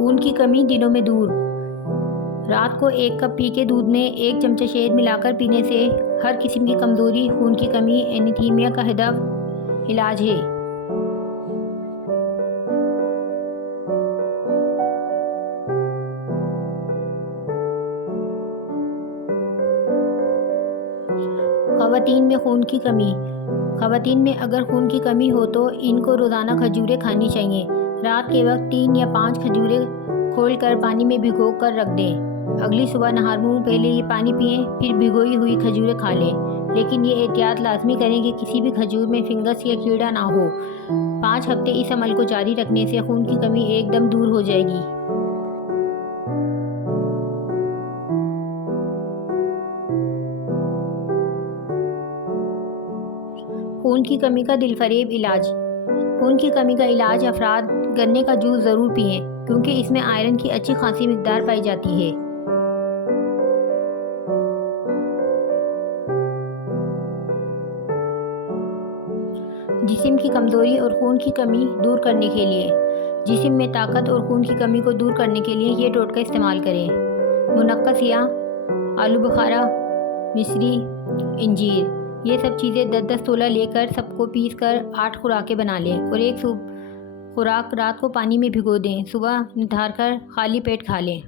خون کی کمی دنوں میں دور۔ رات کو 1 کپ پی کے دودھ میں 1 چمچہ شہد ملا کر پینے سے ہر قسم کی کمزوری، خون کی کمی، اینیمیا کا ہدف علاج ہے۔ خواتین میں خون کی کمی۔ خواتین میں اگر خون کی کمی ہو تو ان کو روزانہ کھجوریں کھانی چاہیے۔ رات کے وقت 3 یا 5 کھجوریں کھول کر پانی میں بھگو کر رکھ دیں۔ اگلی صبح نہار منہ پہلے یہ پانی پئیں، پھر بھگوئی ہوئی کھجوریں کھا لیں، لیکن یہ احتیاط لازمی کریں کہ کسی بھی کھجور میں فنگس یا کیڑا نہ ہو۔ 5 ہفتے اس عمل کو جاری رکھنے سے خون کی کمی ایک دم دور ہو جائے گی۔ خون کی کمی کا دل فریب علاج۔ خون کی کمی کا علاج افراد گنے کا جوس ضرور پئیں، کیونکہ اس میں آئرن کی اچھی خاصی مقدار پائی جاتی ہے۔ جسم کی کمزوری اور خون کی کمی دور کرنے کے لیے۔ جسم میں طاقت اور خون کی کمی کو دور کرنے کے لیے یہ ٹوٹکا استعمال کریں۔ منقع یا آلو بخارا، مصری، انجیر، یہ سب چیزیں 10-10 تولہ لے کر سب کو پیس کر 8 خوراکیں بنا لیں اور ایک خوراک رات کو پانی میں بھگو دیں، صبح نتھار کر خالی پیٹ کھا لیں۔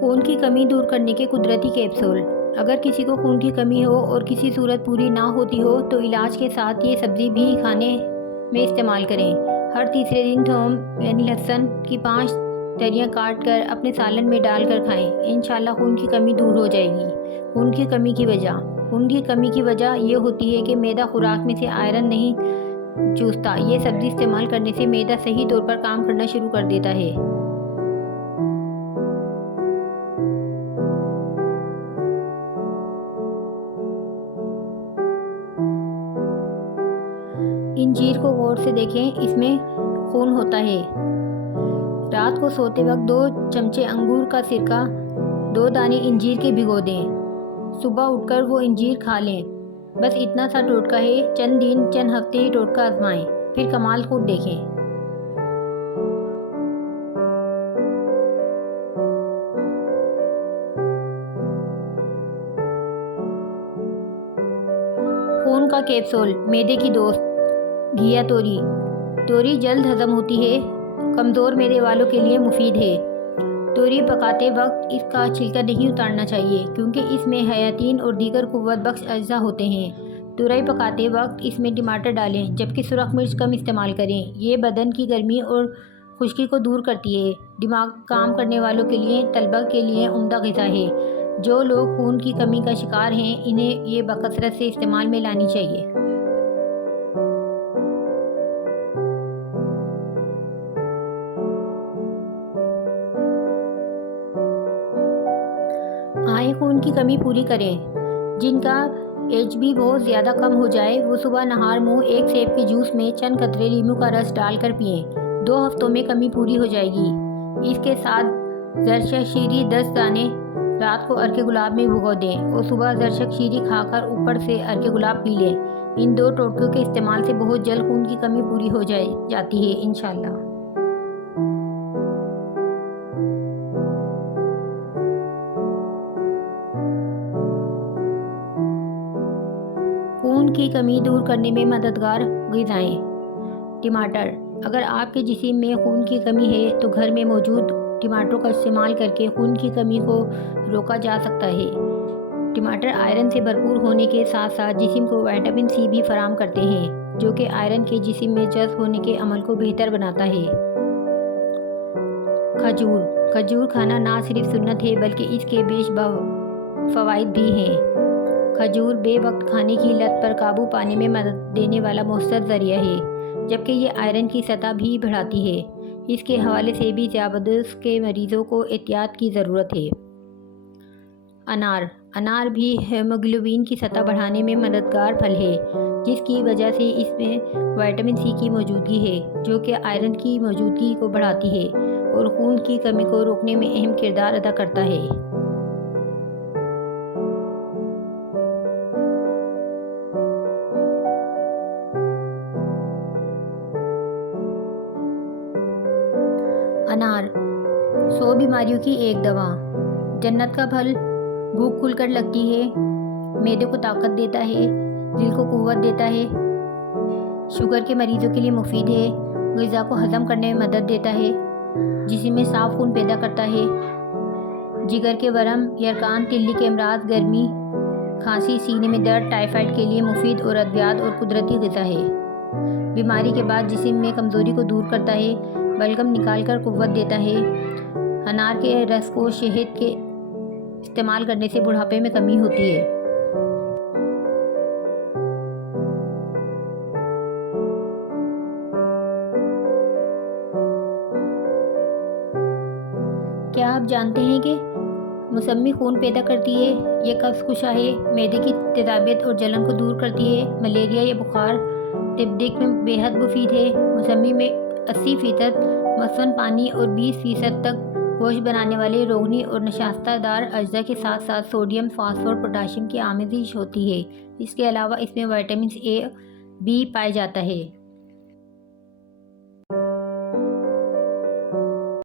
خون کی کمی دور کرنے کے قدرتی کیپسول۔ اگر کسی کو خون کی کمی ہو اور کسی صورت پوری نہ ہوتی ہو تو علاج کے ساتھ یہ سبزی بھی کھانے میں استعمال کریں۔ ہر تیسرے دن تھوم یعنی لہسن کی 5 تریاں کاٹ کر اپنے سالن میں ڈال کر کھائیں، انشاءاللہ خون کی کمی دور ہو جائے گی۔ خون کی کمی کی وجہ۔ خون کی کمی کی وجہ یہ ہوتی ہے کہ معدہ خوراک میں سے آئرن نہیں چوستا۔ یہ سبزی استعمال کرنے سے معدہ صحیح طور پر کام کرنا شروع کر دیتا ہے۔ انجیر کو غور سے دیکھیں، اس میں خون ہوتا ہے۔ رات کو سوتے وقت 2 چمچے انگور کا سرکہ 2 دانے انجیر کے بھگو دیں، صبح اٹھ کر وہ انجیر کھا لیں۔ بس اتنا سا ٹوٹکا ہے، چند دن چند ہفتے یہ ٹوٹکا آزمائیں، پھر کمال خود دیکھیں۔ خون کا کیپسول۔ معدے کی دوست گھیا توری۔ توری جلد ہضم ہوتی ہے، کمزور معدے والوں کے لیے مفید ہے۔ توری پکاتے وقت اس کا چھلکا نہیں اتارنا چاہیے، کیونکہ اس میں حیاتین اور دیگر قوت بخش اجزاء ہوتے ہیں۔ توری پکاتے وقت اس میں ٹماٹر ڈالیں، جبکہ سرخ مرچ کم استعمال کریں۔ یہ بدن کی گرمی اور خشکی کو دور کرتی ہے۔ دماغ کام کرنے والوں کے لیے، طلبہ کے لیے عمدہ غذا ہے۔ جو لوگ خون کی کمی کا شکار ہیں، انہیں یہ بکثرت سے استعمال میں لانی چاہیے۔ آئیں خون کی کمی پوری کریں۔ جن کا HB بہت زیادہ کم ہو جائے وہ صبح نہار منہ 1 سیب کے جوس میں چند قطرے لیموں کا رس ڈال کر پئیں، 2 ہفتوں میں کمی پوری ہو جائے گی۔ اس کے ساتھ زرشک شیری 10 دانے رات کو ارک گلاب میں بھگو دیں اور صبح زرشک شیری کھا کر اوپر سے ارک گلاب پی لیں۔ ان 2 ٹوٹکوں کے استعمال سے بہت جلد خون کی کمی پوری ہو جاتی ہے انشاءاللہ۔ خون کی کمی دور کرنے میں مددگار غذائیں۔ ٹماٹر۔ اگر آپ کے جسم میں خون کی کمی ہے تو گھر میں موجود ٹماٹروں کا استعمال کر کے خون کی کمی کو روکا جا سکتا ہے۔ ٹماٹر آئرن سے بھرپور ہونے کے ساتھ ساتھ جسم کو وٹامن C بھی فراہم کرتے ہیں، جو کہ آئرن کے جسم میں جذب ہونے کے عمل کو بہتر بناتا ہے۔ کھجور۔ کھجور کھانا نہ صرف سنت ہے بلکہ اس کے بیش فوائد بھی ہیں۔ کھجور بے وقت کھانے کی لت پر قابو پانے میں مدد دینے والا مؤثر ذریعہ ہے، جبکہ یہ آئرن کی سطح بھی بڑھاتی ہے۔ اس کے حوالے سے بھی ذیابیطس کے مریضوں کو احتیاط کی ضرورت ہے۔ انار۔ انار بھی ہیموگلوبن کی سطح بڑھانے میں مددگار پھل ہے، جس کی وجہ سے اس میں وٹامن C کی موجودگی ہے، جو کہ آئرن کی موجودگی کو بڑھاتی ہے اور خون کی کمی کو روکنے میں اہم کردار ادا کرتا ہے۔ 100 بیماریوں کی ایک دوا۔ جنت کا پھل بھوک کھل کر لگتی ہے، معدے کو طاقت دیتا ہے، دل کو قوت دیتا ہے، شوگر کے مریضوں کے لیے مفید ہے، غذا کو ہضم کرنے میں مدد دیتا ہے، جسم میں صاف خون پیدا کرتا ہے، جگر کے ورم، یرقان، تلی کے امراض، گرمی، کھانسی، سینے میں درد، ٹائیفائڈ کے لیے مفید اور ادویات اور قدرتی غذا ہے۔ بیماری کے بعد جسم میں کمزوری کو دور کرتا ہے، بلغم نکال کر قوت دیتا ہے۔ انار کے رس کو شہد کے استعمال کرنے سے بڑھاپے میں کمی ہوتی ہے۔ کیا آپ جانتے ہیں کہ موسمی خون پیدا کرتی ہے؟ یہ قبض کشا ہے، معدے کی تیزابیت اور جلن کو دور کرتی ہے۔ ملیریا یا بخار تپدیق میں بے حد مفید ہے۔ موسمی میں 80% مصفن پانی اور 20% تک گوشت بنانے والے روغنی اور نشاستہ دار اجزاء کے ساتھ ساتھ سوڈیم، فاسفور، پوٹاشیم کی آمیزش ہوتی ہے۔ اس کے علاوہ اس میں وٹامن A، B پایا جاتا ہے۔